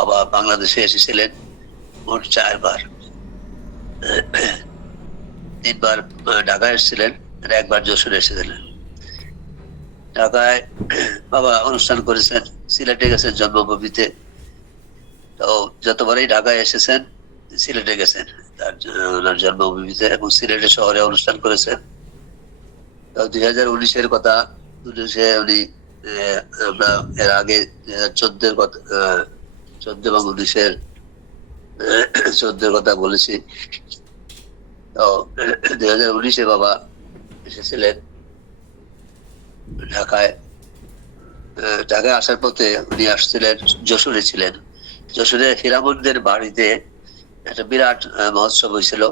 বাবা বাংলাদেশে এসেছিলেন মোট 4 বার। 3 বার ঢাকায় এসেছিলেন, আর 1 বার যশোরে এসেছিলেন। ঢাকায় বাবা অনুষ্ঠান করেছেন, সিলেটে গেছেন জন্মভূমিতে। তো যতবারই ঢাকায় এসেছেন সিলেটে গেছেন ওনার জন্মভূমিতে, এবং সিলেটে শহরে অনুষ্ঠান করেছেন। তো 2019-এর কথা, 2019 উনি আমরা এর আগে 2014-এর কথা, 14 এবং 19-এর 14-এর কথা বলেছি। তো 2019-এ বাবা এসেছিলেন ঢাকায়। ঢাকায় আসার পথে উনি আসছিলেন, যশোরে ছিলেন। যশোরে হীরামন্দের বাড়িতে একটা বিরাট মহোৎসব হয়েছিল।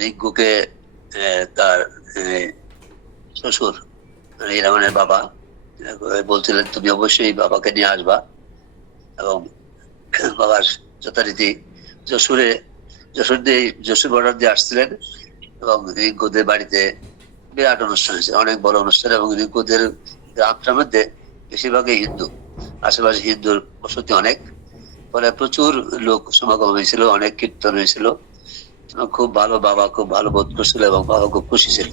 রিঙ্কুকে তার শ্বশুর হীরামনের বাবা বলছিলেন, তুমি অবশ্যই বাবাকে নিয়ে আসবা। এবং বাবার যথারীতি যশোর বর্ডার দিয়ে আসছিলেন, এবং রিঙ্কুদের বাড়িতে বিরাট অনুষ্ঠান হয়েছে, অনেক বড় অনুষ্ঠান। এবং রিঙ্কুদের গ্রামটার মধ্যে বেশিরভাগই হিন্দু, আশেপাশে হিন্দুর বসতি অনেক, ফলে প্রচুর লোক সমাগম হয়েছিল, অনেক কীর্তন হয়েছিল। খুব ভালো, বাবা খুব ভালো বোধ করছিল এবং বাবা খুব খুশি ছিল।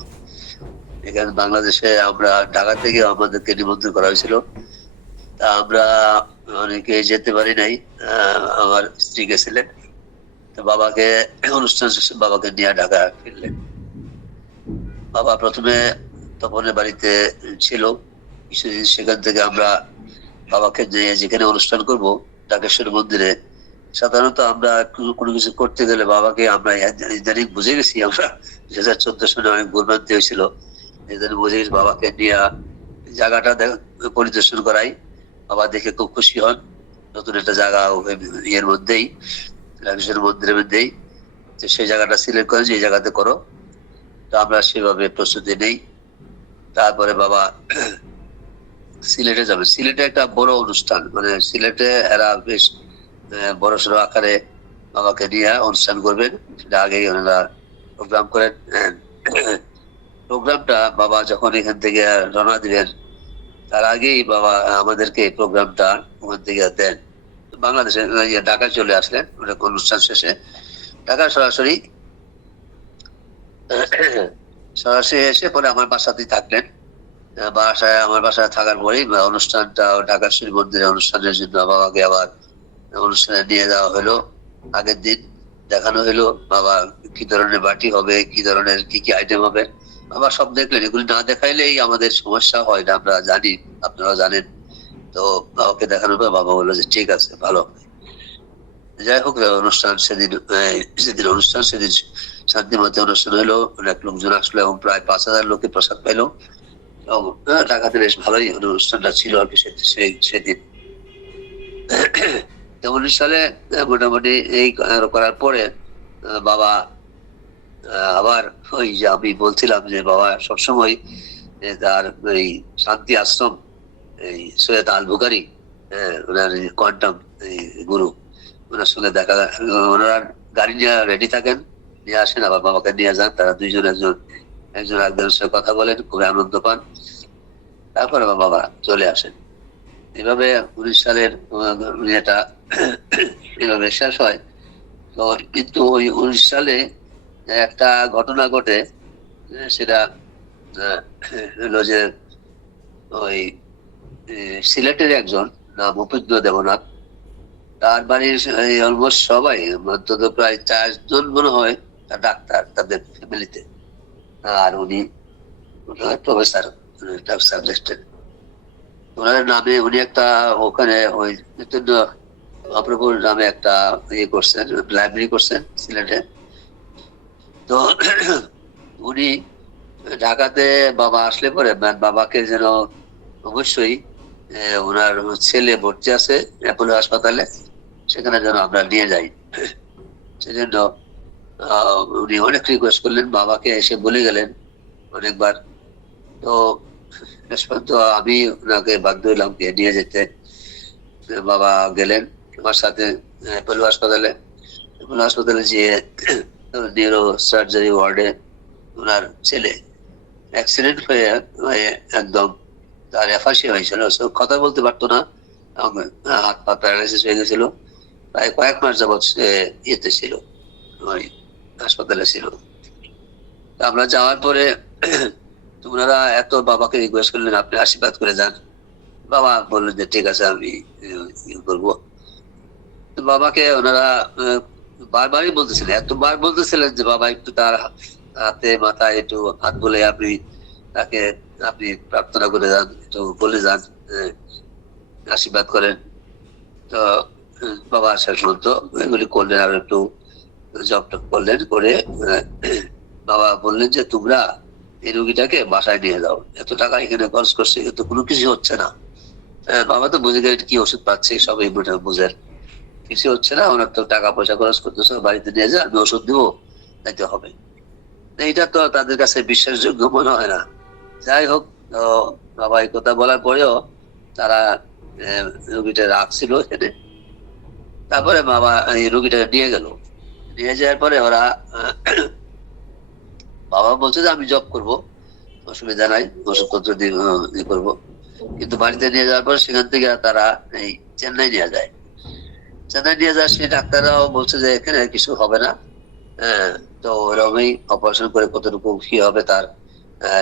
এখানে বাংলাদেশে আমরা ঢাকা থেকে আমাদেরকে নিমন্ত্রণ করা হয়েছিল, তা আমরা অনেকে যেতে পারি নাই। আমার স্ত্রী গেছিলেন, তো বাবাকে অনুষ্ঠান শেষে বাবাকে নিয়ে ঢাকা ফিরলেন। বাবা প্রথমে তপনের বাড়িতে ছিল কিছুদিন, সেখান থেকে আমরা বাবাকে নিয়ে যেখানে অনুষ্ঠান করব ঢাকেশ্বর মন্দিরে, সাধারণত আমরা কোনো কিছু করতে গেলে বাবাকে আমরা ইদানিং বুঝে গেছি, আমরা 2014 সালে অনেক ভুলভ্রান্তি হয়েছিল, ইদানিং বুঝে গেছি বাবাকে নিয়ে জায়গাটা পরিদর্শন করাই। বাবা দেখে খুব খুশি হন, নতুন একটা জায়গা ইয়ের মধ্যেই, ঢাকেশ্বর মন্দিরের মধ্যেই, তো সেই জায়গাটা সিলেক্ট করে যে এই জায়গাতে করো। তো আমরা সেভাবে প্রস্তুতি নেই। তারপরে বাবা সিলেটে যাবে। সিলেটে একটা বড় অনুষ্ঠান, মানে সিলেটে এরা বেশ বড় সড়ো আকারে বাবাকে নিয়ে অনুষ্ঠান করবেন, সেটা আগেই ওনারা প্রোগ্রাম করেন। প্রোগ্রামটা বাবা যখন এখান থেকে রওনা দিবেন তার আগেই বাবা আমাদেরকে এই প্রোগ্রামটা ওখান থেকে দেন। বাংলাদেশে ঢাকায় চলে আসলেন অনুষ্ঠান শেষে, ঢাকা সরাসরি এসে পরে আমার বাসাতেই থাকলেন। আমার বাসায় থাকার পরেই অনুষ্ঠানটা ঢাকার শ্রী মন্দিরে অনুষ্ঠানের জন্য বাবাকে আবার অনুষ্ঠানে নিয়ে যাওয়া হলো। আগের দিন দেখানো হলো বাবা কি ধরনের বাটি হবে, কি ধরনের কি কি আইটেম হবে, বাবা সব দেখলেন। এগুলি না দেখাইলেই আমাদের সমস্যা হয় না, আমরা জানি, আপনারা জানেন। তো বাবাকে দেখানোর পর বাবা বললো যে ঠিক আছে, ভালো। যাই হোক, অনুষ্ঠান সেদিন অনুষ্ঠান সেদিন শান্তি মতে অনুষ্ঠান হলো, অনেক লোকজন আসলো এবং প্রায় 5,000 লোকে প্রসাদ পাইলো। ঢাকাতে বেশ ভালোই অনুষ্ঠানটা ছিল আর কি সেদিন। 19 সালে মোটামুটি এই করার পরে বাবা আবার ওই যে আমি বলছিলাম যে বাবা সবসময় তার ওই শান্তি আশ্রম, এই সৈয়দ আল বুখারী, ওনার কোয়ান্টাম গুরু, ওনার সঙ্গে দেখা, ওনারা গাড়ি নিয়ে রেডি থাকেন, নিয়ে আসেন, আবার বাবাকে নিয়ে যান। তারা দুইজন একজন একজনের সঙ্গে কথা বলেন, খুবই আনন্দ পান, তারপরে বাবা চলে আসেন। এভাবে 19 সালের এটা এভাবে শেষ হয়। তো কিন্তু ওই 19 সালে একটা ঘটনা ঘটে, সেটা হলো যে ওই সিলেটের একজন নাম উপেন্দ্র দেবনাথ, তার বাড়ির অলমোস্ট সবাই, অন্তত প্রায় 4 জন মনে হয় ডাক্তার তাদের ফ্যামিলিতে, আর উনি প্রফেসর সাবজেক্টের। ওনার নামে উনি একটা ওখানে ওই মহাপ্রভুর নামে একটা ইয়ে করছেন, লাইব্রেরি করছেন সিলেটে। তো উনি ঢাকাতে বাবা আসলে পরে বাবাকে যেন অবশ্যই ওনার ছেলে ভর্তি আছে অ্যাপোলো হাসপাতালে, সেখানে যেন আমরা নিয়ে যাই। সেজন্য উনি অনেক রিকোয়েস্ট করলেন, বাবাকে এসে বলে গেলেন অনেকবার। তো শেষ পর্যন্ত আমি ওনাকে বাধ্য হইলাম নিয়ে যেতে। বাবা গেলেন আমার সাথে অ্যাপোলো হাসপাতালে যে নিউরো সার্জারি ওয়ার্ডে ওনার ছেলে অ্যাক্সিডেন্ট হয়ে একদম তার এফাসি হয়েছিল, কথা বলতে পারতো না, এবং হাত পা প্যারালাইসিস হয়ে গেছিল। প্রায় কয়েক মাস যাবৎ সে ইয়েতে ছিল, ওই হাসপাতালে ছিল। আমরা যাওয়ার পরে তোমরা এত বাবাকে রিকোয়েস্ট করলেন আপনি আশীর্বাদ করে যান। বাবা বললেন যে ঠিক আছে আমি ইয়ে করবো। বাবাকে ওনারা বারবারই বলতেছিলেন, এতবার বলতেছিলেন যে বাবা একটু তার হাতে মাথায় একটু হাত বলে আপনি প্রার্থনা করে যান, একটু বলে যান, আশীর্বাদ করেন। তো বাবা শেষ পর্যন্ত এগুলি করলেন, আর একটু জব টপ করলেন, করে বাবা বললেন যে তোমরা এই রোগীটাকে বাসায় নিয়ে যাও, এত টাকা এখানে খরচ করছে কিন্তু কোনো কিছু হচ্ছে না। বাবা তো বুঝে গেলেন কি ওষুধ পাচ্ছে, সবাই বুঝেন কিছু হচ্ছে না, ওনার তো টাকা পয়সা খরচ করতেছে, বাড়িতে নিয়ে যা, আমি ওষুধ দিব, তাইতে হবে। এইটা তো তাদের কাছে বিশ্বাসযোগ্য মনে হয় না। যাই হোক, বাবা এই কথা বলার পরেও তারা রোগীটা রাখছিল এখানে। তারপরে বাবা এই রোগীটা নিয়ে গেল, নিয়ে যাওয়ার পরে ওরা বাবা বলছে যে আমি জব করব, অসুবিধা নাই, ওষুধপত্র দিয়ে করবো। কিন্তু বাড়িতে নিয়ে যাওয়ার পর সেখান থেকে তারা এই চেন্নাই নিয়ে যায়। চেন্নাই নিয়ে যায়, সেই ডাক্তাররাও বলছে যে এখানে কিছু হবে না। তো ওরকমই অপারেশন করে কতটুকু কি হবে তার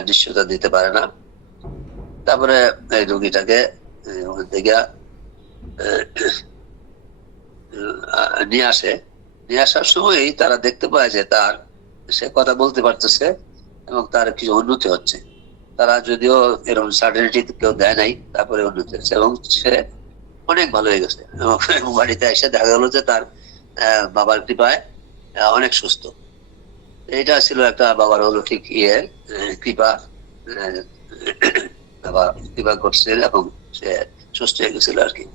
নিশ্চয়তা দিতে পারে না। তারপরে এই রোগীটাকে ওখান থেকে নিয়ে আসে। নিয়ে আসার সময়ই তারা দেখতে পায় যে সে কথা বলতে পারতেছে এবং তার কিছু উন্নতি হচ্ছে। তারা যদিও এরকম সার্টিফিকেট কেউ দেয় নাই, তারপরে উন্নতি হচ্ছে এবং সে অনেক ভালো হয়ে গেছে। এবং বাড়িতে এসে দেখা গেল যে তার বাবার কৃপায় অনেক সুস্থ। এটা ছিল একটা বাবার অলৌকিক কৃপা, বাবা কৃপা করছে এবং সে সুস্থ হয়ে গেছিল আর কি।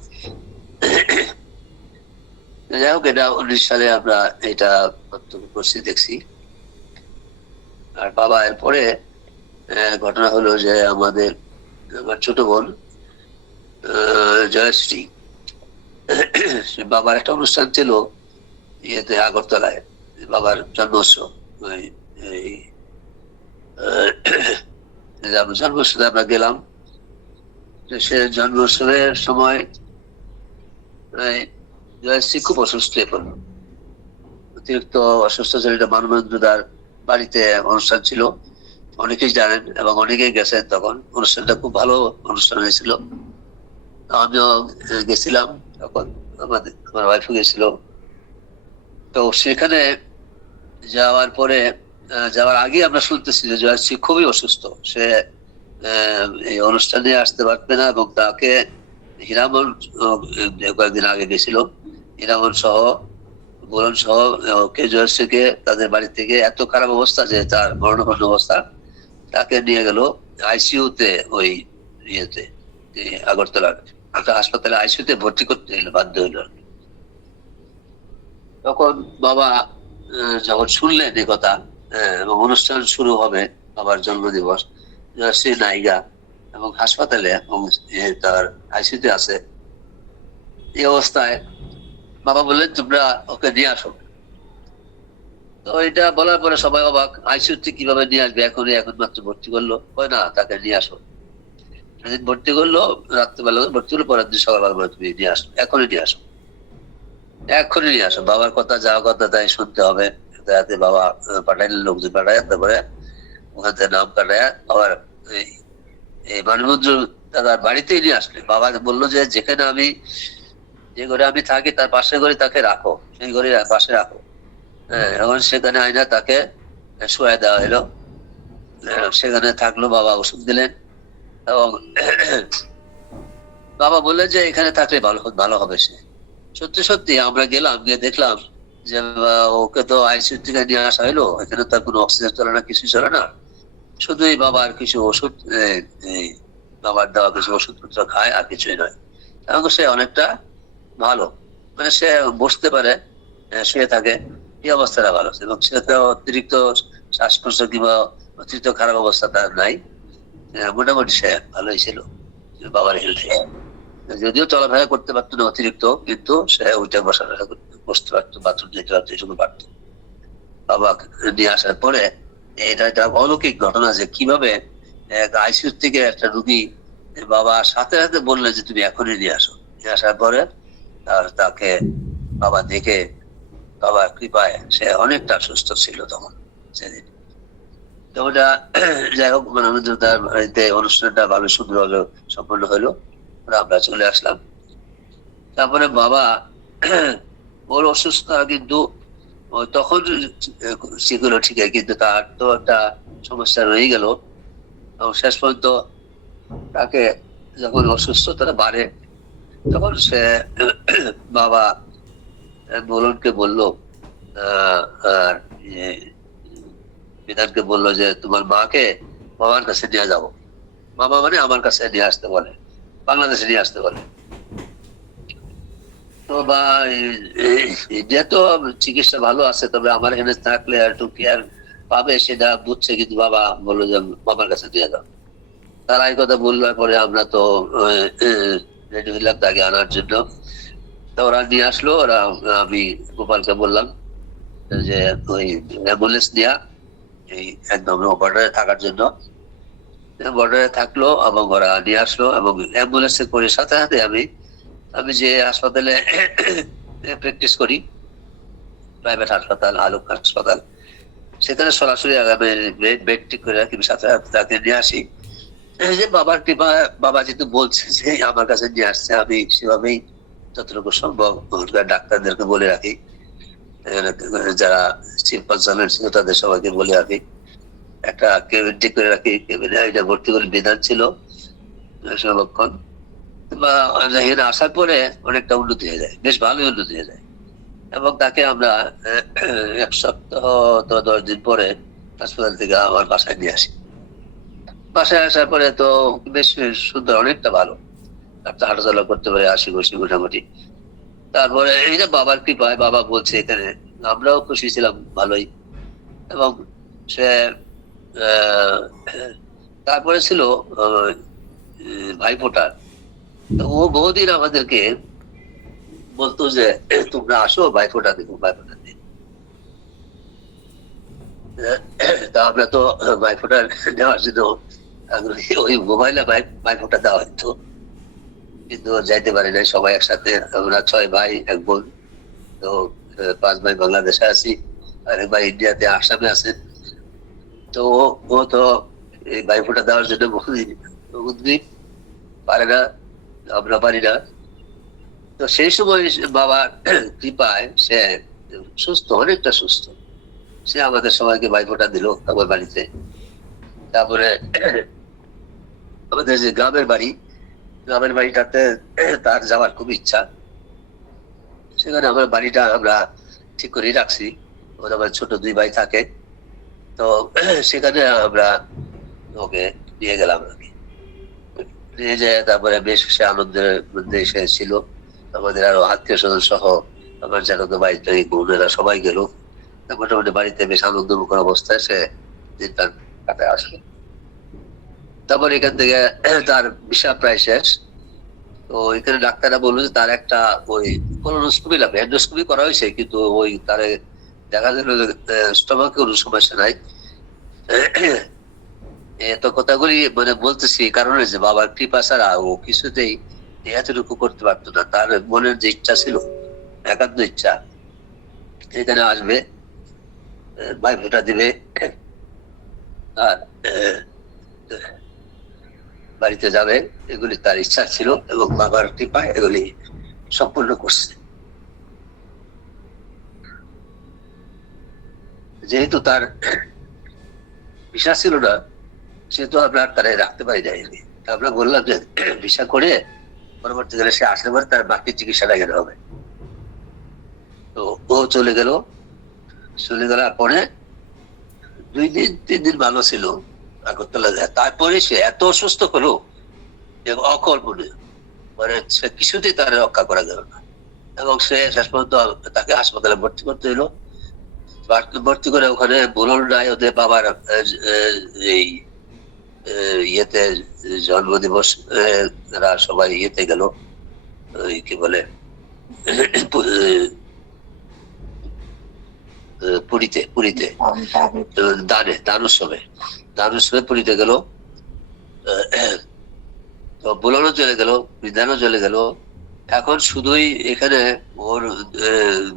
যাই হোক, এটা 19 সালে আমরা এটা প্রত্যক্ষ করছি, দেখছি। আর বাবা এরপরে ঘটনা হলো যে আমার ছোট বোন জয়শ্রী, বাবার একটা অনুষ্ঠান ছিল ইয়েতে আগরতলায়, বাবার জন্মোৎসব। জন্মোৎসবে আমরা গেলাম। সে জন্মোৎসবের সময় জয়শ্রী খুব অসুস্থ হয়ে পড়ল, অতিরিক্ত অসুস্থ ছিল। মানবেন্দ্রদার বাড়িতে অনুষ্ঠান ছিল, অনেকেই জানেন এবং অনেকেই গেছেন। তখন অনুষ্ঠানটা খুব ভালো অনুষ্ঠান হয়েছিল, আমিও গেছিলাম, তখন আমার ওয়াইফও গেছিল। তো সেখানে যাওয়ার আগে আমরা শুনতেছি যে জয়শ্রী খুবই অসুস্থ, সে এই অনুষ্ঠানে আসতে পারবে না এবং তাকে হীরামন কয়েকদিন আগে গেছিল, হীরামন সহ বোরন সহ ওকে জয়শ্রীকে তাদের বাড়ি থেকে এত খারাপ অবস্থা যে তার মরণাপন্ন অবস্থা, তাকে নিয়ে গেল আইসিইউতে, ওই ইয়েতে আগরতলার একটা হাসপাতালে আইসিইউতে ভর্তি করতে হইলো, বাধ্য হইলো। তখন বাবা যখন শুনলেন এই কথা এবং অনুষ্ঠান শুরু হবে বাবার জন্মদিবস, সে নায়িকা এবং হাসপাতালে এবং তার আইসিইউতে আছে, এই অবস্থায় বাবা বললেন তোমরা ওকে নিয়ে আসো। তো এটা বলার পরে সবাই অবাক, আইসিইউতে কিভাবে নিয়ে আসবে, এখন মাত্র ভর্তি করলো, হয় না, তাকে নিয়ে আসো। সেদিন ভর্তি করলো, রাত্রিবেলা ভর্তি করলো, পরের দিন সকালবেলা বলে তুমি নিয়ে আসো, এখনই নিয়ে আসো, এখনই নিয়ে আসো। বাবার কথা যা কথা তাই শুনতে হবে। যাতে বাবা পাঠাইলেন, লোকজন পাঠায়, তারপরে ওখান থেকে নাম কাটায় আবার এই মানবন্দ্র দাদার বাড়িতেই নিয়ে আসলে। বাবা বললো যে যেখানে যে ঘরে আমি থাকি তার পাশের ঘরে তাকে রাখো, সেই ঘরে পাশে রাখো। এখন সেখানে আইনা তাকে শোয়া দেওয়া হলো, সেখানে থাকলো। বাবা ওষুধ দিলেন এবং বাবা বললেন যে এখানে থাকলে ভালো হবে সে। সত্যি সত্যি আমরা গেলাম, গিয়ে দেখলাম যে ওকে তো আইসিইউ থেকে নিয়ে আসা হলো, এখানে তার কোনো অক্সিজেন চলে না, কিছু চলে না, শুধুই বাবার কিছু ওষুধ, বাবার দেওয়া কিছু ওষুধপত্র খায়, আর কিছুই নয়। এবং সে অনেকটা ভালো, মানে সে বসতে পারে, শুয়ে থাকে, এই অবস্থাটা ভালো। এবং সেটা অতিরিক্ত শ্বাসকষ্ট কিংবা অতিরিক্ত খারাপ অবস্থা তার নাই, মোটামুটি সে ভালোই ছিল বাবার হেলথে। যদিও চলাফেরা করতে পারতো না অতিরিক্ত, কিন্তু সে উঠে বসতে পারতো, বাথরুম যেতে পারতো, এটুকু পারতো। বাবা নিয়ে আসার পরে এটা একটা অলৌকিক ঘটনা যে কিভাবে আইসিইউ থেকে একটা রুগী বাবা সাথে সাথে বললেন যে তুমি এখনই নিয়ে আসো, নিয়ে আসার পরে আর তাকে বাবা দেখে, বাবার কৃপায় সে অনেকটা সুস্থ ছিল তখন সেদিন। তো ওটা যাই হোক, মানে আমাদের তার বাড়িতে অনুষ্ঠানটা ভালো সুন্দর সম্পন্ন হলো, আমরা চলে আসলাম। তারপরে বাবা ওর অসুস্থ, কিন্তু তখন সেগুলো ঠিক আছে, কিন্তু তার তো একটা সমস্যা রয়ে গেল। এবং শেষ পর্যন্ত তাকে যখন অসুস্থতা বাড়ে, তখন সে বাবা মোলনকে বললো, আর বিধানকে বললো যে তোমার মাকে মামার কাছে নিয়ে যাবো। মামা মানে আমার কাছে নিয়ে আসতে বলে, বাংলাদেশে নিয়ে আসতে বলে। তো বা ইন্ডিয়া তো চিকিৎসা ভালো আছে, তবে আমার এখানে থাকলে একটু কেয়ার পাবে সেটা বুঝছে, কিন্তু বাবা বললো যে মামার কাছে দিয়ে যাও। তারা এই কথা বলবার পরে আমরা তো রেডি হইলাম তাকে আনার জন্য। তো ওরা নিয়ে আসলো, ওরা আমি গোপালকে বললাম যে ওই অ্যাম্বুলেন্স নেওয়া, এই একদম বর্ডারে থাকার জন্য। বর্ডারে থাকলো এবং ওরা নিয়ে আসলো, এবং অ্যাম্বুলেন্সে করে সাথে সাথে আমি আমি যে হাসপাতালে প্র্যাকটিস করি, প্রাইভেট হাসপাতাল, আলোক হাসপাতাল, সেখানে সরাসরি আমি বেড ঠিক করে রাখি, সাথে সাথে তাকে নিয়ে আসি। যে বাবার কৃপা, বাবা যেহেতু বলছে যে আমার কাছে নিয়ে আসছে, আমি সেভাবেই যতটুকু সম্ভব ডাক্তারদেরকে বলে রাখি, যারা চিফ কনসালটেন্ট ছিল তাদের সবাইকে বলে রাখি, একটা কেবিন ঠিক করে রাখি, কেবিনে এটা ভর্তি করে বিধান ছিল সংরক্ষণ। বা এখানে আসার পরে অনেকটা উন্নতি হয়ে যায়, বেশ ভালোই উন্নতি হয়ে যায়। এবং তাকে আমরা 1 সপ্তাহ তো 10 দিন পরে হাসপাতাল থেকে আমার বাসায় নিয়ে আসি। বাসায় আসার পরে তো বেশ সুন্দর, অনেকটা ভালো, একটা হাঁটাচলা করতে পারে, আসি বসি মোটামুটি। তারপরে এই যে বাবার কৃপায়, বাবা বলছে এখানে, আমরাও খুশি ছিলাম ভালোই। এবং সে তারপরে ছিল ভাইফোঁটা। তো ও বহুদিন আমাদেরকে বলতো যে তোমরা আসো ভাইফোঁটা দিবো, ভাইফোঁটা দিন। তা আমরা তো ভাইফোঁটা নেওয়ার জন্য আগ্রহী, ওই মোবাইলে ভাইফোঁটা দেওয়া হইতো, কিন্তু যাইতে পারি নাই। সবাই একসাথে, আমরা 6 ভাই 1 বোন। তো 5 ভাই বাংলাদেশে আছি, আর 1 ভাই ইন্ডিয়াতে আসামে আছে। তো ও তো এই ভাইফোঁটা দেওয়ার জন্য উদ্গ্রীব, পারে না, আমরা পারি না। তো সেই সময় বাবার কৃপায় সে সুস্থ, অনেকটা সুস্থ। সে আমাদের সবাইকে ভাইফোঁটা দিল আমার বাড়িতে। তারপরে আমাদের যে গ্রামের বাড়িটাতে তার যাওয়ার খুব ইচ্ছা। সেখানে আমার বাড়িটা আমরা ঠিক করে রাখছি, ওর আমার ছোট 2 ভাই থাকে। তো সেখানে আমরা ওকে নিয়ে গেলাম আর কি। নিয়ে যায়, তারপরে বেশ সে আনন্দের মধ্যে সে ছিল। আমাদের আরো আত্মীয় স্বজন সহ আমার চাচাতো ভাই বোনেরা সবাই গেল। মোটামুটি বাড়িতে বেশ আনন্দমুখর অবস্থায় সে দিনটা কাটায় আসলো। তারপর এখান থেকে তার ভিসা প্রায় শেষ। তো এখানে ডাক্তাররা বললো যে তার একটা ওই কোলোনোস্কোপি লাগবে, এন্ডোস্কোপি করা হয়েছে, কিন্তু ওই তার দেখা গেল স্টমাকে কোনো সমস্যা নাই। এত কথাগুলি মানে বলতেছি এই কারণে যে বাবার কৃপা ছাড়া ও কিছুতেই এতটুকু করতে পারতো না। তার মনের যে ইচ্ছা ছিল, একান্ত ইচ্ছা, এখানে আসবে, ভাইফোঁটা দিবে, আর বাড়িতে যাবে, এগুলি তার ইচ্ছা ছিল, এবং বাবার কৃপায় এগুলি সম্পূর্ণ করছে। যেহেতু তার ভিসা ছিল না, সেহেতু আমরা তারা রাখতে পারি যায়নি। আমরা বললাম যে ভিসা করে পরবর্তীকালে সে আসলে পরে তার বাকি চিকিৎসাটা এখানে হবে। তো ও চলে গেলার পরে 2 দিন 3 দিন ভালো ছিল আগরতলা যায়। তারপরে সে এত অসুস্থ হলো যে অকল্পনীয়, মানে সে কিছুতেই তার রক্ষা করা গেল না। এবং সে শেষ পর্যন্ত তাকে হাসপাতালে ভর্তি করতে হলো। ভর্তি করে ওখানে বলল নাই, ওদের বাবার এই ইয়েতে জন্মদিবস এরা সবাই ইয়েতে গেল, ওই কি বলে পুরীতে দান উৎসবে পুরীতে গেল। তো বোলানো চলে গেল, বিধানও চলে গেল, এখন শুধুই এখানে ওর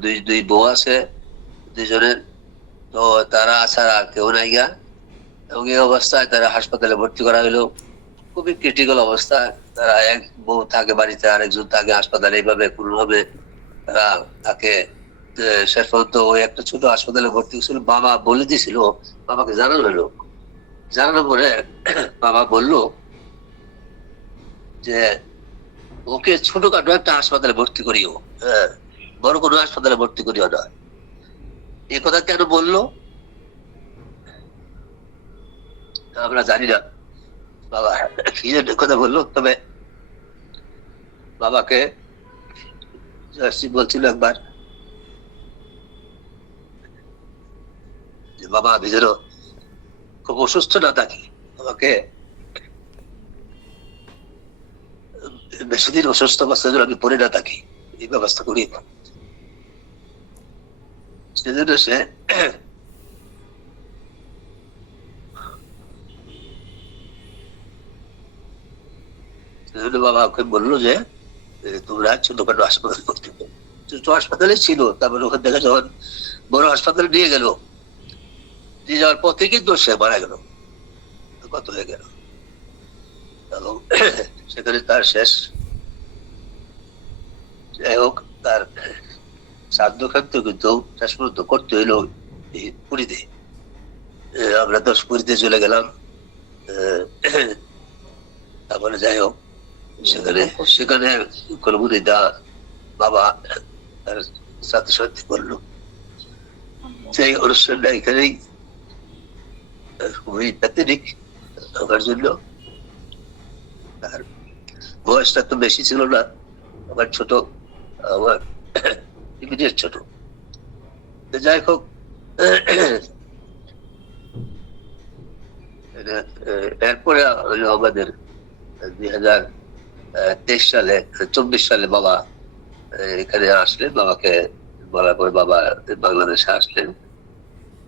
দুই দুই বউ আছে, দুজনের, তো তারা ছাড়া আর কেউ নাই গা। এবং এই অবস্থায় তারা হাসপাতালে ভর্তি করা হলো, খুবই ক্রিটিক্যাল অবস্থা। তারা এক বউ থাকে বাড়িতে, আরেকজন থাকে হাসপাতালে, এইভাবে কোনোভাবে তারা তাকে শেষ পর্যন্ত ওই একটা ছোট হাসপাতালে ভর্তি হয়েছিল। বাবা বলে দিয়েছিল, বাবাকে জানানো হলো। জানানোর পরে বাবা বললো যে ওকে ছোটখাটো একটা হাসপাতালে ভর্তি করিও, হ্যাঁ, বড় কোনো হাসপাতালে ভর্তি করিও না। এ কথা কেন বললো আমরা জানি না, বাবা কি জন্য কথা বললো। তবে বাবাকে বলছিল একবার যে বাবা আমি যেন খুব অসুস্থ না থাকি, আমাকে বেশি দিন অসুস্থ অবস্থায় যেন আমি পড়ে না থাকি, এই ব্যবস্থা করি। সেজন্য সে বাবা ওকে বললো যে তোমরা ছোটখাটো হাসপাতালে ভর্তি করো। ছোট হাসপাতালে ছিল, তারপরে ওখান থেকে যখন বড় হাসপাতালে নিয়ে গেল, নিয়ে যাওয়ার পথে কিন্তু সে মারা গেল, কত হয়ে গেল। এবং সেখানে তার শেষ। যাই হোক, তার শ্রাদ্ধ খাদ্য কিন্তু শেষ পর্যন্ত করতে হইলো এই পুরীতে। আমরা তো পুরীতে চলে গেলাম। তারপরে যাই হোক, সেখানে সেখানে কলমুনিদা বাবা তার সাথে সাথে করলো। সেই অনুষ্ঠানটা এখানেই খুবই প্যাথেটিক আমার জন্য। তার বয়সটা তো বেশি ছিল না, আমার ছোট, আমার ইমিডিয়েট ছোট। যাই হোক, এরপরে হলো আমাদের 2023 সালে 24 সালে বাবা এখানে আসলেন। বাবাকে বলার পর বাবা বাংলাদেশে আসলেন।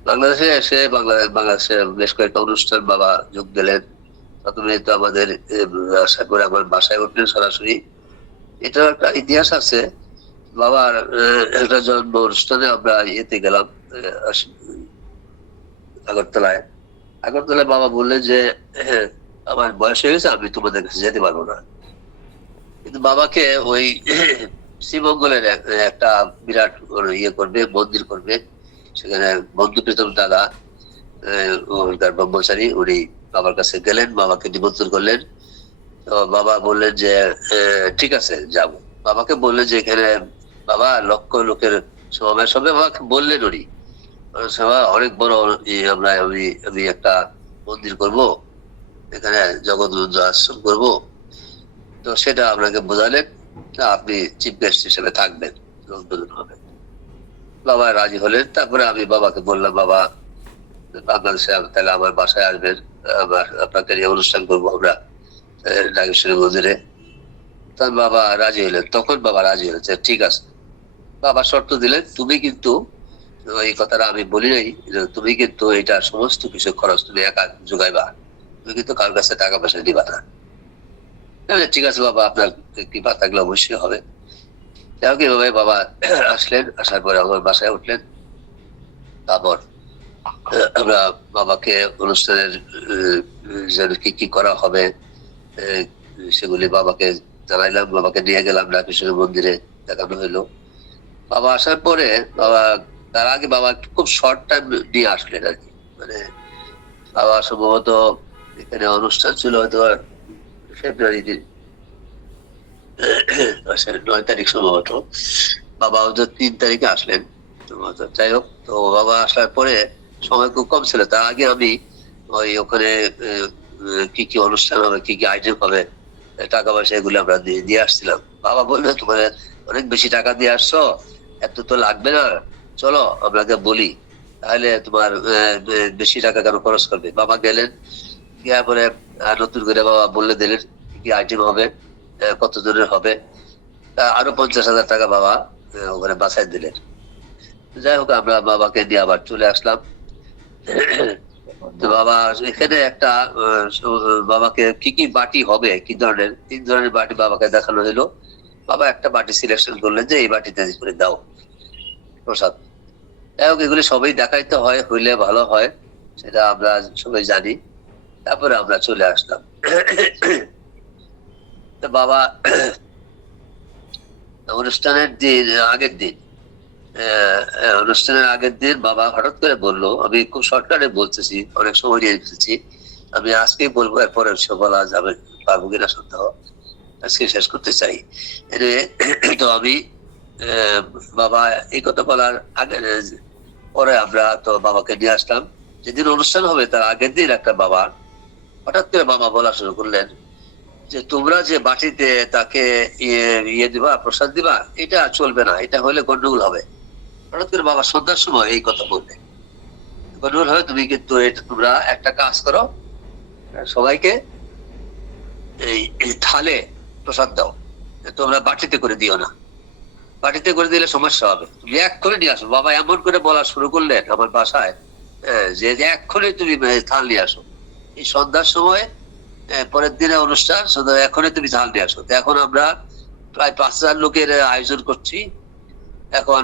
বাংলাদেশে এসে বাংলাদেশে বেশ কয়েকটা অনুষ্ঠান বাবা যোগ দিলেন। প্রথমে তো আমাদের আশা করে আমার বাসায় উঠলেন সরাসরি। এটার একটা ইতিহাস আছে। বাবার একটা জন্ম অনুষ্ঠানে আমরা ইয়েতে গেলাম, আগরতলায়। আগরতলায় বাবা বললেন যে আমার বয়স হয়ে গেছে, আমি তোমাদের কাছে যেতে পারবো না। কিন্তু বাবাকে ওই শ্রীমঙ্গলের একটা বিরাট ইয়ে করবে, মন্দির করবে। সেখানে বন্ধু প্রীতম দাদা ব্রহ্মচারী, উনি বাবার কাছে গেলেন, বাবাকে নিমন্ত্রণ করলেন। তো বাবা বললেন যে ঠিক আছে যাব। বাবাকে বললেন যে এখানে বাবা লক্ষ লোকের সমাবেশ হবে। বাবাকে বললেন উনি অনেক বড় আমি একটা মন্দির করব, এখানে জগৎবন্ধু আশ্রম করব। তো সেটা আপনাকে বোঝালেন, আপনি চিফ গেস্ট হিসেবে থাকবেন, উদ্বোধন হবে। বাবা রাজি হলেন। তারপরে আমি বাবাকে বললাম, বাবা বাংলাদেশে তাহলে আমার বাসায় আসবেন, আপনাকে নিয়ে অনুষ্ঠান করবো আমরা নাগেশ্বরী মন্দিরে। তার বাবা রাজি হলেন। তখন বাবা রাজি হলেন, ঠিক আছে। বাবা শর্ত দিলেন, তুমি কিন্তু এই কথাটা আমি বলি নাই, তুমি কিন্তু এটা সমস্ত কিছু খরচ তুমি একা যোগাইবা, তুমি কিন্তু কারোর কাছে টাকা পয়সা দিবা না। ঠিক আছে বাবা, আপনার কৃপা থাকলে অবশ্যই হবে। কিভাবে বাবা আসলেন, আসার পরে আমার বাসায় উঠলেন। তারপর আমরা বাবাকে অনুষ্ঠানের কি কি করা হবে সেগুলি বাবাকে জানাইলাম। বাবাকে নিয়ে গেলাম নাগেশ্বরী মন্দিরে, দেখানো হইলো। বাবা আসার পরে বাবা, তার আগে বাবা খুব শর্ট টাইম নিয়ে আসলেন আর কি। মানে বাবা সম্ভবত এখানে অনুষ্ঠান ছিল হয়তো ফেব্রুয়ারি 9 তারিখ সম্ভবত। বাবা হয়তো 3 তারিখে আসলেন। যাই হোক, তো বাবা আসার পরে সময় খুব কম ছিল। তার আগে আমি ওখানে কি কি অনুষ্ঠান হবে, কি কি আইটেম হবে, টাকা পয়সা এগুলো আমরা দিয়ে আসছিলাম। বাবা বললো, তোমার অনেক বেশি টাকা দিয়ে আসছো, এত তো লাগবে না, চলো আপনাকে বলি, তাহলে তোমার বেশি টাকা কেন খরচ করবে। বাবা গেলেন, গিয়ে পরে নতুন করে বাবা বললে দিলেন কি আইটেম হবে, কত জনের হবে। আরো 50,000 টাকা বাবা ওখানে বাছাই দিলেন। যাই হোক, আমরা বাবাকে দিয়ে আবার চলে আসলাম। তো বাবা এখানে একটা বাবাকে কি কি বাটি হবে, কি ধরনের 3 ধরনের বাটি বাবাকে দেখানো হলো। বাবা একটা বাটি সিলেকশন করলেন যে এই বাটিতে করে দাও প্রসাদ। যাই হোক, এগুলি সবই দেখাইতে হয়, হইলে ভালো হয়, সেটা আমরা সবাই জানি। তারপরে আমরা চলে আসলাম। তো বাবা অনুষ্ঠানের দিন, আগের দিন, অনুষ্ঠানের আগের দিন বাবা হঠাৎ করে বললো, আমি খুব শর্টকাটে বলতেছি, অনেক সময় নিয়ে ফেলছি, আমি আজকেই বলবো, এরপরে বলা যাবে পারবো কিনা সন্দেহ, আজকে শেষ করতে চাই। তো আমি বাবা এই কথা বলার আগে পরে আমরা তো বাবাকে নিয়ে আসলাম। যেদিন অনুষ্ঠান হবে তার আগের দিন একটা বাবা হঠাৎ করে বাবা বলা শুরু করলেন যে তোমরা যে বাটিতে তাকে ইয়ে দিবা, প্রসাদ দিবা, এটা চলবে না, এটা হলে গন্ডগোল হবে। হঠাৎ করে বাবা সন্ধ্যার সময় এই কথা বললেন, গন্ডগোল হবে, তুমি কিন্তু এটা তোমরা একটা কাজ করো, সবাইকে এই থালে প্রসাদ দাও, তোমরা বাটিতে করে দিও না, বাটিতে করে দিলে সমস্যা হবে, তুমি এক্ষুনি নিয়ে আসো। বাবা এমন করে বলা শুরু করলেন আমার বাসায়, যে এক্ষুনি তুমি থাল নিয়ে আসো। এই সন্ধ্যার সময় পরের দিনে অনুষ্ঠান, শুধু এখনই তুমি থাল নিয়ে আসো। এখন আমরা প্রায় 5,000 লোকের আয়োজন করছি। এখন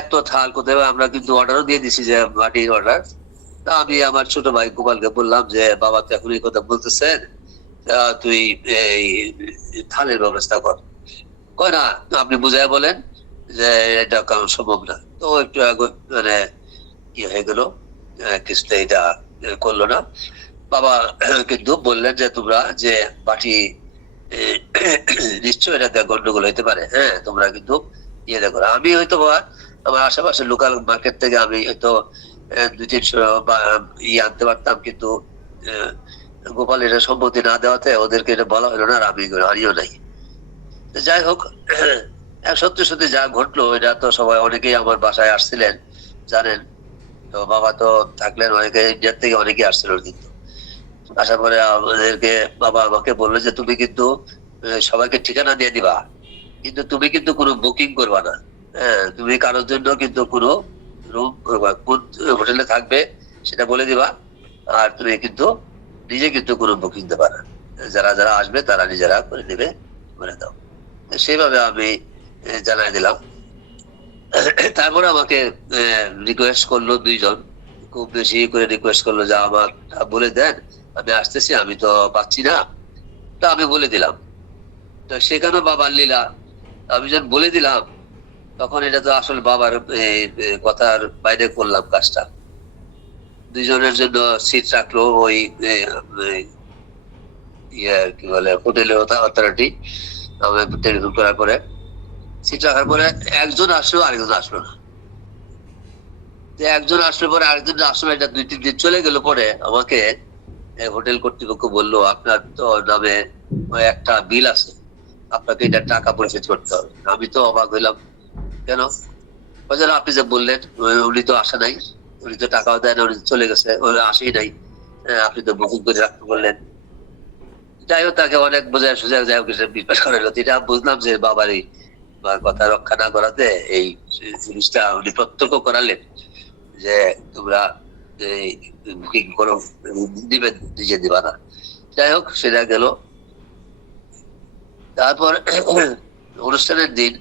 এত থাল কোথায়, আমরা কিন্তু অর্ডারও দিয়ে দিছি যে বাটির অর্ডার। তা আমি আমার ছোট ভাই গোপালকে বললাম যে বাবা তো এখন এই কথা বলতেছেন, তুই এই থালের ব্যবস্থা কর। কয় না, আপনি বুঝাই বলেন যে এটা কারণ সম্ভব না। তো একটু মানে ইয়ে হয়ে গেল, কিছুতে এটা করলো না। বাবা কিন্তু বললেন যে তোমরা যে বাটি নিশ্চয় এটাতে গন্ডগোল হইতে পারে, হ্যাঁ তোমরা কিন্তু ইয়ে দেখো। আমি হয়তো আমার আশেপাশে লোকাল মার্কেট থেকে আমি হয়তো 200-300 ইয়ে আনতে পারতাম, কিন্তু গোপাল এটা সম্মতি না দেওয়াতে ওদেরকে এটা বলা হলো না, আর আমি আনিও নাই। যাই হোক, সত্যি সত্যি যা ঘটলো এটা তো সবাই, অনেকেই আমার বাসায় আসছিলেন জানেন। তো বাবা তো থাকলেন, অনেকে ইন্ডিয়ার থেকে অনেকেই আসছিল, কিন্তু আসার পরে আমাদেরকে বাবা আমাকে বললো যে তুমি কিন্তু সবাইকে ঠিকানা দিয়ে দিবা, কিন্তু তুমি কিন্তু কোনো বুকিং করবা না, হ্যাঁ তুমি কারোর জন্য কিন্তু কোনো রুম, কোন হোটেলে থাকবে সেটা বলে দিবা, আর তুমি কিন্তু নিজে কিন্তু কোনো বুকিং দেবা না, যারা যারা আসবে তারা নিজেরা করে নেবে, বলে দাও। সেইভাবে আমি জানাই দিলাম। তারপরে আমাকে রিকোয়েস্ট করলো 2 জন, খুব বেশি করে রিকোয়েস্ট করলো যে আমার বলে দেন, আমি আসতেছি, আমি তো পাচ্ছি না। তা আমি বলে দিলাম। তো সেখানেও বাবার লীলা, আমি যখন বলে দিলাম তখন এটা তো আসলে বাবার কথার বাইরে করলাম কাজটা। 2 জনের জন্য সিট রাখলো ওই ইয়ে কি বলে হোটেলের অথরিটি। টেলিফোন করার পরে সিট রাখার পরে একজন আসলো, আরেকজন আসলো না। একজন আসলে পরে আরেকজন আসলো, এটা 2-3 দিন চলে গেল। পরে আমাকে হোটেল কর্তৃপক্ষ বললো আপনার তো নামে একটা বিল আছে, আপনাকে এটা টাকা পরিশোধ করতে হবে। আমি তো অবাক হইলাম, কেন? আপনি যে বললেন উনি তো আসা নাই, উনি তো টাকাও দেয় না, উনি চলে গেছে, উনি আসেই নাই, আপনি তো বুকিং করে রাখতে বললেন। যাই হোক, তাকে অনেক বোঝায় সোজা, যাই হোক বিশ্বাস করালো। এটা বুঝলাম যে বাবার এই কথা রক্ষা না করাতে এই জিনিসটা উনি প্রত্যক্ষ করালেন যে তোমরা বুকিং করো, দিবে, নিজে দিবা না। যাই হোক, সেটা গেল। তারপর অনুষ্ঠানের দিন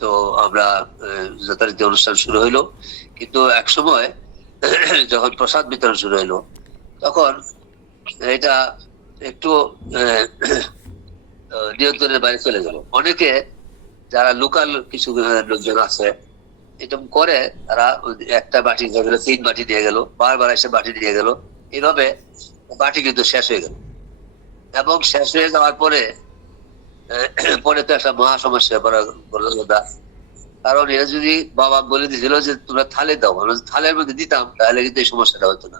তো আমরা যথারীতি অনুষ্ঠান শুরু হইলো, কিন্তু এক সময় যখন প্রসাদ বিতরণ শুরু হইলো তখন এটা একটু নিয়ন্ত্রণের বাইরে চলে গেল। অনেকে যারা লোকাল কিছু লোকজন আছে এরকম করে, তারা একটা বাটি 3 বাটি নিয়ে গেল, বারবার এসে বাটি নিয়ে গেল, এইভাবে বাটি কিন্তু শেষ হয়ে গেল। এবং শেষ হয়ে যাওয়ার পরে পরে তো একটা মহা সমস্যা বললো না। কারণ এরা যদি বাবা বলে দিয়েছিল যে তোমরা থালে দাও, থালের মধ্যে দিতাম তাহলে কিন্তু এই সমস্যাটা হতো না।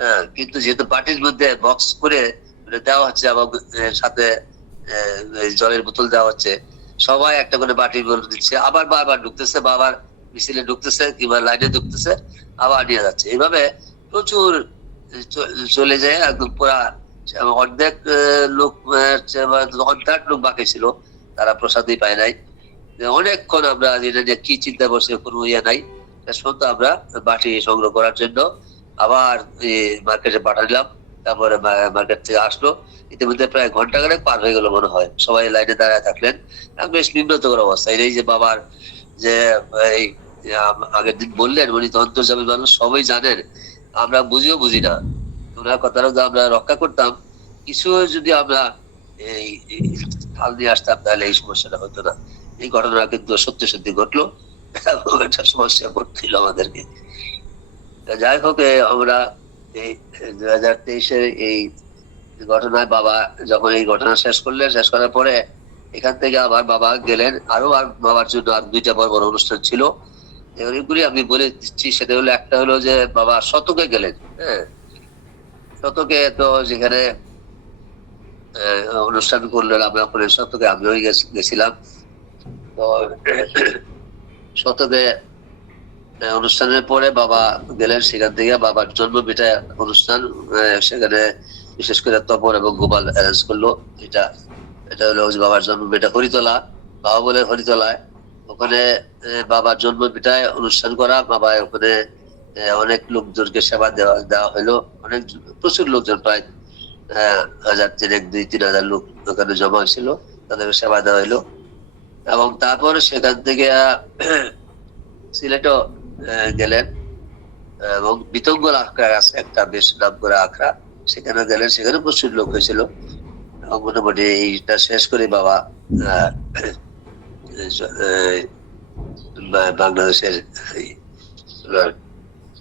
হ্যাঁ, কিন্তু যেহেতু বাটির মধ্যে বক্স করে দেওয়া হচ্ছে এবং সাথে জলের বোতল দেওয়া হচ্ছে, সবাই একটা করে বাটি দিচ্ছে, আবার বারবার ঢুকতেছে, বাবার মিছিলে ঢুকতেছে কিংবা লাইনে ঢুকতেছে, আবার নিয়ে যাচ্ছে। এইভাবে প্রচুর চলে যায়, একদম পুরা অর্ধেক লোক, 1/3 লোক বাকি ছিল, তারা প্রসাদই পায় নাই। অনেকক্ষণ আমরা যেটা নিয়ে কি চিন্তা করছি কোনো ইয়ে নাই। শুনতো আমরা বাটি সংগ্রহ করার জন্য আবার মার্কেটে পাঠালাম, তারপরে মার্কেট থেকে আসলো। ইতিমধ্যে প্রায় ঘন্টা খানেক পার হয়ে গেল মনে হয়, সবাই লাইনে দাঁড়ায় থাকলেন। বেশ নিম্নতর অবস্থা। এই যে বাবার যে এই আগের দিন বললেন উনি তো অন্তর্যামী মানুষ, সবাই জানেন, আমরা বুঝিও বুঝি না। ওনার কথাটা যদি আমরা রক্ষা করতাম, কিছু যদি আমরা এই এই হাল নিয়ে আসতাম, তাহলে এই সমস্যাটা হতো না। এই ঘটনা কিন্তু সত্যি সত্যি ঘটলো এবং একটা সমস্যা পড়ছিল আমাদেরকে। তা যাই হোক, আমরা এই 2023-এর এই ঘটনায় বাবা যখন এই ঘটনা শেষ করলেন, শেষ করার পরে এখান থেকে আবার বাবা গেলেন। আর বাবার জন্য আর দুইটা বড় বড় অনুষ্ঠান ছিল, এগুলি আমি বলে দিচ্ছি। সেটা হলো, একটা হলো যে বাবা শতকে গেলেন। হ্যাঁ, শতকে তো যেখানে অনুষ্ঠান করলেন, আমরা ওখানে শতকে আমিও গেছিলাম। তো শতকে অনুষ্ঠানের পরে বাবা গেলেন, সেখান থেকে বাবার জন্ম বিটা অনুষ্ঠান, সেখানে বিশেষ করে তপন এবং গোপাল অ্যারেঞ্জ করলো। এটা এটা হলো যে বাবার জন্ম বিটা হরিতলা, বাবা বলে হরিতলায়। ওখানে বাবার জন্ম বিটায় অনুষ্ঠান করা, বাবা ওখানে অনেক লোকজনকে সেবা দেওয়া দেওয়া হলো। অনেক প্রচুর লোকজন, প্রায় 1000 2-3 হাজার লোক ওখানে জমা হয়েছিল, তাদেরকে সেবা দেওয়া হলো। এবং তারপরে সেখান থেকে সিলেটও গেলেন, এবং বিতঙ্গল আখড়া আছে একটা, বেশ নাম করে আখড়া, সেখানে গেলেন। সেখানে প্রচুর লোক হয়েছিল। এবং মোটামুটি এইটা শেষ করে বাবা বাংলাদেশের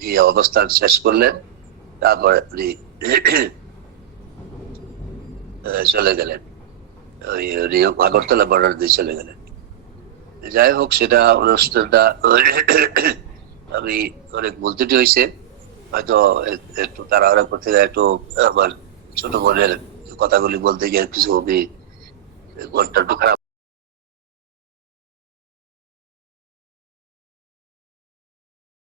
এই অবস্থান শেষ করলেন। তারপরে উনি চলে গেলেন, উনি আগরতলা বর্ডার দিয়ে চলে গেলেন। যাই হোক, সেটা অনুষ্ঠানটা আমি অনেক বলতে হয়েছে, হয়তো একটু তাড়াহুড়া করতে গিয়ে একটু আমার ছোট বোনের কথাগুলি বলতে গিয়ে কিছু আমি মনটা একটু খারাপ